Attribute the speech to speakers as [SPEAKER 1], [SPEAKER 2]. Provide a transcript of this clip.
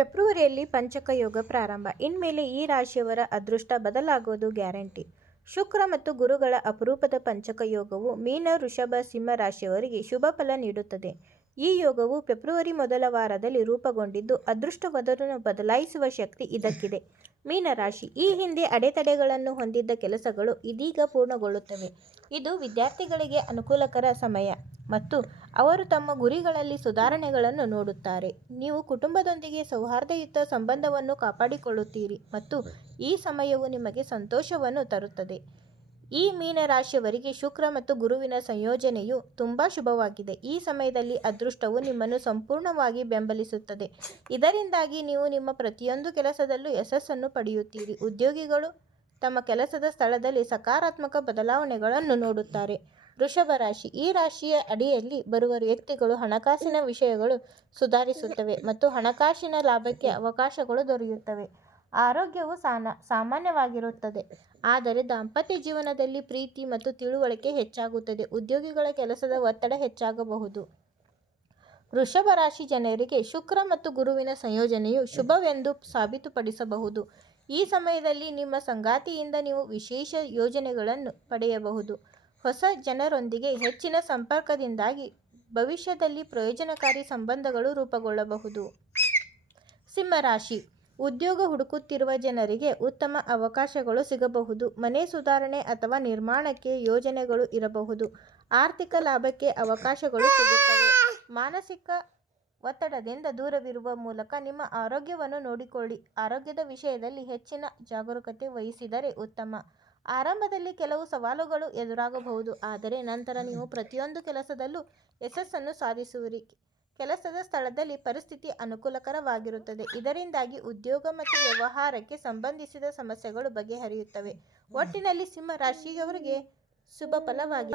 [SPEAKER 1] ಫೆಬ್ರವರಿಯಲ್ಲಿ ಪಂಚಕ ಯೋಗ ಪ್ರಾರಂಭ. ಇನ್ಮೇಲೆ ಈ ರಾಶಿಯವರ ಅದೃಷ್ಟ ಬದಲಾಗೋದು ಗ್ಯಾರಂಟಿ. ಶುಕ್ರ ಮತ್ತು ಗುರುಗಳ ಅಪರೂಪದ ಪಂಚಕ ಯೋಗವು ಮೀನ ಋಷಭ ಸಿಂಹ ರಾಶಿಯವರಿಗೆ ಶುಭ ಫಲ ನೀಡುತ್ತದೆ. ಈ ಯೋಗವು ಫೆಬ್ರವರಿ ಮೊದಲ ವಾರದಲ್ಲಿ ರೂಪುಗೊಂಡಿದ್ದು ಅದೃಷ್ಟವದನ್ನು ಬದಲಾಯಿಸುವ ಶಕ್ತಿ ಇದಕ್ಕಿದೆ. ಮೀನರಾಶಿ ಈ ಹಿಂದೆ ಅಡೆತಡೆಗಳನ್ನು ಹೊಂದಿದ್ದ ಕೆಲಸಗಳು ಇದೀಗ ಪೂರ್ಣಗೊಳ್ಳುತ್ತವೆ. ಇದು ವಿದ್ಯಾರ್ಥಿಗಳಿಗೆ ಅನುಕೂಲಕರ ಸಮಯ. ಮತ್ತು ಅವರು ತಮ್ಮ ಗುರಿಗಳಲ್ಲಿ ಸುಧಾರಣೆಗಳನ್ನು ನೋಡುತ್ತಾರೆ. ನೀವು ಕುಟುಂಬದೊಂದಿಗೆ ಸೌಹಾರ್ದಯುತ ಸಂಬಂಧವನ್ನು ಕಾಪಾಡಿಕೊಳ್ಳುತ್ತೀರಿ ಮತ್ತು ಈ ಸಮಯವು ನಿಮಗೆ ಸಂತೋಷವನ್ನು ತರುತ್ತದೆ. ಈ ಮೀನರಾಶಿಯವರಿಗೆ ಶುಕ್ರ ಮತ್ತು ಗುರುವಿನ ಸಂಯೋಜನೆಯು ತುಂಬ ಶುಭವಾಗಿದೆ. ಈ ಸಮಯದಲ್ಲಿ ಅದೃಷ್ಟವು ನಿಮ್ಮನ್ನು ಸಂಪೂರ್ಣವಾಗಿ ಬೆಂಬಲಿಸುತ್ತದೆ. ಇದರಿಂದಾಗಿ ನೀವು ನಿಮ್ಮ ಪ್ರತಿಯೊಂದು ಕೆಲಸದಲ್ಲೂ ಯಶಸ್ಸನ್ನು ಪಡೆಯುತ್ತೀರಿ. ಉದ್ಯೋಗಿಗಳು ತಮ್ಮ ಕೆಲಸದ ಸ್ಥಳದಲ್ಲಿ ಸಕಾರಾತ್ಮಕ ಬದಲಾವಣೆಗಳನ್ನು ನೋಡುತ್ತಾರೆ. ವೃಷಭ ರಾಶಿ. ಈ ರಾಶಿಯ ಅಡಿಯಲ್ಲಿ ಬರುವ ವ್ಯಕ್ತಿಗಳು ಹಣಕಾಸಿನ ವಿಷಯಗಳು ಸುಧಾರಿಸುತ್ತವೆ ಮತ್ತು ಹಣಕಾಸಿನ ಲಾಭಕ್ಕೆ ಅವಕಾಶಗಳು ದೊರೆಯುತ್ತವೆ. ಆರೋಗ್ಯವು ಸಾನ, ಸಾಮಾನ್ಯವಾಗಿರುತ್ತದೆ. ಆದರೆ ದಾಂಪತ್ಯ ಜೀವನದಲ್ಲಿ ಪ್ರೀತಿ ಮತ್ತು ತಿಳುವಳಿಕೆ ಹೆಚ್ಚಾಗುತ್ತದೆ. ಉದ್ಯೋಗಿಗಳ ಕೆಲಸದ ಒತ್ತಡ ಹೆಚ್ಚಾಗಬಹುದು. ವೃಷಭ ರಾಶಿ ಜನರಿಗೆ ಶುಕ್ರ ಮತ್ತು ಗುರುವಿನ ಸಂಯೋಜನೆಯು ಶುಭವೆಂದು ಸಾಬೀತುಪಡಿಸಬಹುದು. ಈ ಸಮಯದಲ್ಲಿ ನಿಮ್ಮ ಸಂಗಾತಿಯಿಂದ ನೀವು ವಿಶೇಷ ಯೋಜನೆಗಳನ್ನು ಪಡೆಯಬಹುದು. ಹೊಸ ಜನರೊಂದಿಗೆ ಹೆಚ್ಚಿನ ಸಂಪರ್ಕದಿಂದಾಗಿ ಭವಿಷ್ಯದಲ್ಲಿ ಪ್ರಯೋಜನಕಾರಿ ಸಂಬಂಧಗಳು ರೂಪುಗೊಳ್ಳಬಹುದು. ಸಿಂಹರಾಶಿ. ಉದ್ಯೋಗ ಹುಡುಕುತ್ತಿರುವ ಜನರಿಗೆ ಉತ್ತಮ ಅವಕಾಶಗಳು ಸಿಗಬಹುದು. ಮನೆ ಸುಧಾರಣೆ ಅಥವಾ ನಿರ್ಮಾಣಕ್ಕೆ ಯೋಜನೆಗಳು ಇರಬಹುದು. ಆರ್ಥಿಕ ಲಾಭಕ್ಕೆ ಅವಕಾಶಗಳು ಸಿಗುತ್ತವೆ. ಮಾನಸಿಕ ಒತ್ತಡದಿಂದ ದೂರವಿರುವ ಮೂಲಕ ನಿಮ್ಮ ಆರೋಗ್ಯವನ್ನು ನೋಡಿಕೊಳ್ಳಿ. ಆರೋಗ್ಯದ ವಿಷಯದಲ್ಲಿ ಹೆಚ್ಚಿನ ಜಾಗರೂಕತೆ ವಹಿಸಿದರೆ ಉತ್ತಮ. ಆರಂಭದಲ್ಲಿ ಕೆಲವು ಸವಾಲುಗಳು ಎದುರಾಗಬಹುದು, ಆದರೆ ನಂತರ ನೀವು ಪ್ರತಿಯೊಂದು ಕೆಲಸದಲ್ಲೂ ಯಶಸ್ಸನ್ನು ಸಾಧಿಸುವಿರಿ. ಕೆಲಸದ ಸ್ಥಳದಲ್ಲಿ ಪರಿಸ್ಥಿತಿ ಅನುಕೂಲಕರವಾಗಿರುತ್ತದೆ. ಇದರಿಂದಾಗಿ ಉದ್ಯೋಗ ಮತ್ತು ವ್ಯವಹಾರಕ್ಕೆ ಸಂಬಂಧಿಸಿದ ಸಮಸ್ಯೆಗಳು ಬಗೆಹರಿಯುತ್ತವೆ. ಒಟ್ಟಿನಲ್ಲಿ ಸಿಂಹ ರಾಶಿಯವರಿಗೆ ಶುಭ ಫಲವಾಗಿದೆ